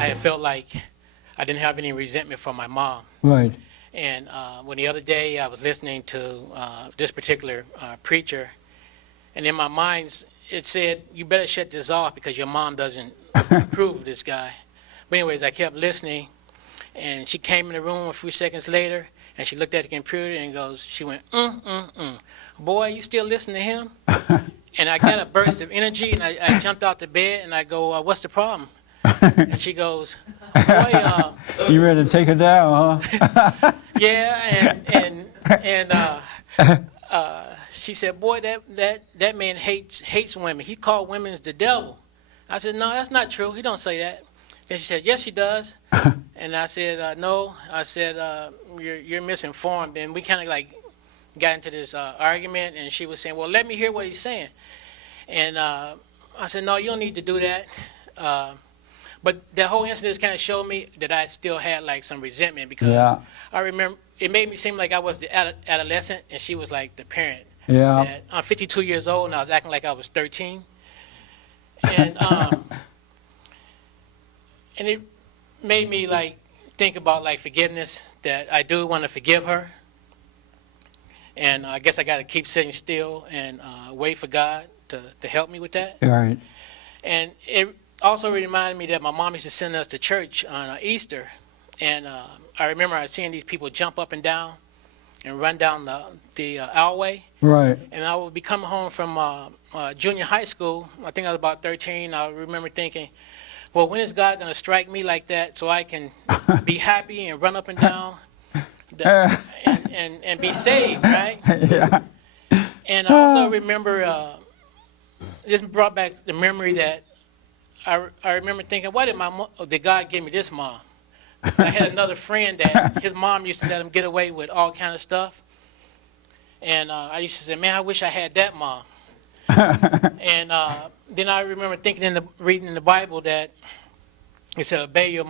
I felt like I didn't have any resentment for my mom. Right. And when the other day I was listening to this particular preacher, and in my mind it said, you better shut this off because your mom doesn't approve of this guy. But anyways, I kept listening, and she came in the room a few seconds later, and she looked at the computer and she went, boy, you still listen to him? And I got a burst of energy, and I jumped out the bed, and I go, what's the problem? And she goes, boy, you ready to take her down, huh? yeah, and she said, boy, that man hates women. He called women the devil. I said, no, that's not true. He don't say that. Then she said, yes, he does. And I said, no. I said, you're misinformed. And we kind of like got into this argument, and she was saying, well, let me hear what he's saying. And I said, no, you don't need to do that. But that whole incident kind of showed me that I still had like some resentment, because I remember it made me seem like I was the adolescent and she was like the parent. Yeah. I'm 52 years old and I was acting like I was 13. And and it made me like think about like forgiveness, that I do want to forgive her. And I guess I got to keep sitting still and wait for God to help me with that. Right. And it also reminded me that my mom used to send us to church on Easter. And I remember seeing these people jump up and down and run down the alleyway. Right. And I would be coming home from junior high school. I think I was about 13. I remember thinking, well, when is God going to strike me like that so I can be happy and run up and down and be saved, right? Yeah. And I also remember, this brought back the memory that I remember thinking, why did God give me this mom? I had another friend that his mom used to let him get away with all kind of stuff. And I used to say, man, I wish I had that mom. And then I remember thinking reading in the Bible that it said, obey your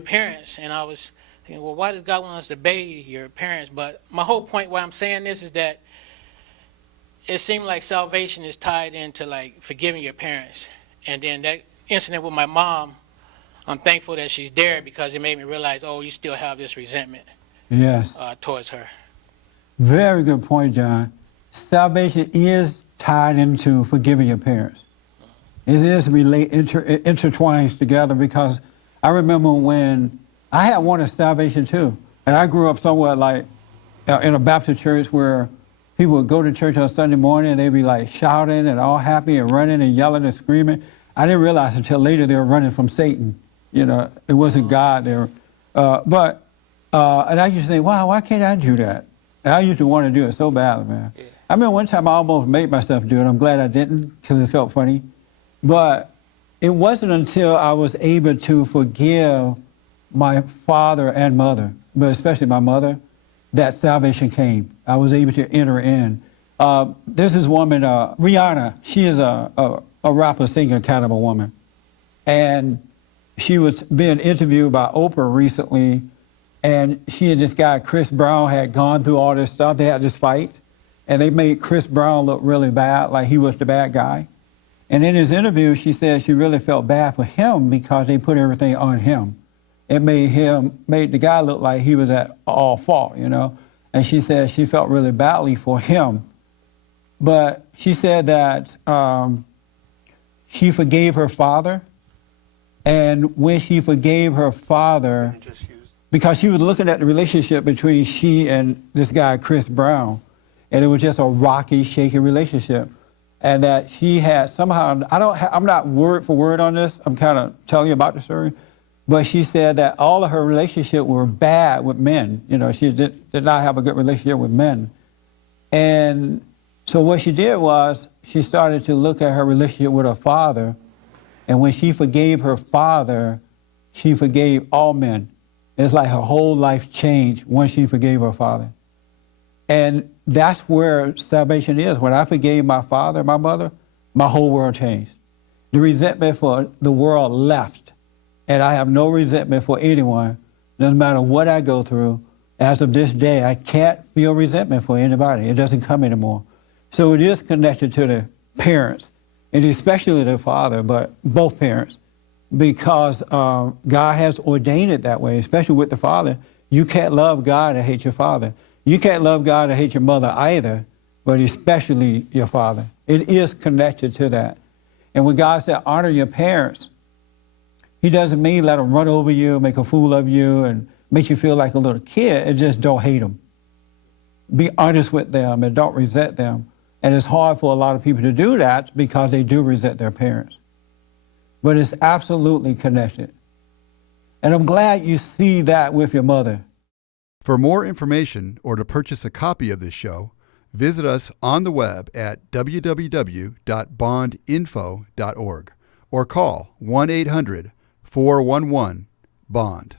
parents. And I was thinking, well, why does God want us to obey your parents? But my whole point why I'm saying this is that it seemed like salvation is tied into like forgiving your parents. And then that incident with my mom, I'm thankful that she's there, because it made me realize, oh, you still have this resentment towards her. Very good point, John. Salvation is tied into forgiving your parents. It is intertwines together, because I remember when I had wanted salvation too. And I grew up somewhere like in a Baptist church where people would go to church on Sunday morning and they'd be like shouting and all happy and running and yelling and screaming. I didn't realize until later they were running from Satan. You know, it wasn't God there. And I used to think, wow, why can't I do that? And I used to want to do it so badly, man. Yeah. I remember one time I almost made myself do it. I'm glad I didn't, because it felt funny. But it wasn't until I was able to forgive my father and mother, but especially my mother, that salvation came. I was able to enter in. There's this woman, Rihanna. She is a rapper, singer kind of a woman. And she was being interviewed by Oprah recently, and she and this guy, Chris Brown, had gone through all this stuff. They had this fight, and they made Chris Brown look really bad, like he was the bad guy. And in his interview, she said she really felt bad for him because they put everything on him. It made the guy look like he was at all fault, you know. And she said she felt really badly for him. But she said that she forgave her father. And when she forgave her father, because she was looking at the relationship between she and this guy, Chris Brown, and it was just a rocky, shaky relationship. And that she had somehow, I'm not word for word on this, I'm kind of telling you about the story, but she said that all of her relationships were bad with men. You know, she did not have a good relationship with men. And so what she did was she started to look at her relationship with her father. And when she forgave her father, she forgave all men. It's like her whole life changed once she forgave her father. And that's where salvation is. When I forgave my father, my mother, my whole world changed. The resentment for the world left. And I have no resentment for anyone. Doesn't matter what I go through. As of this day, I can't feel resentment for anybody. It doesn't come anymore. So it is connected to the parents, and especially the father, but both parents. because God has ordained it that way, especially with the father. You can't love God and hate your father. You can't love God and hate your mother either, but especially your father. It is connected to that. And when God said, honor your parents, he doesn't mean let them run over you, make a fool of you, and make you feel like a little kid. It just don't hate them. Be honest with them and don't resent them. And it's hard for a lot of people to do that because they do resent their parents. But it's absolutely connected. And I'm glad you see that with your mother. For more information or to purchase a copy of this show, visit us on the web at www.bondinfo.org or call 1-800-411-BOND.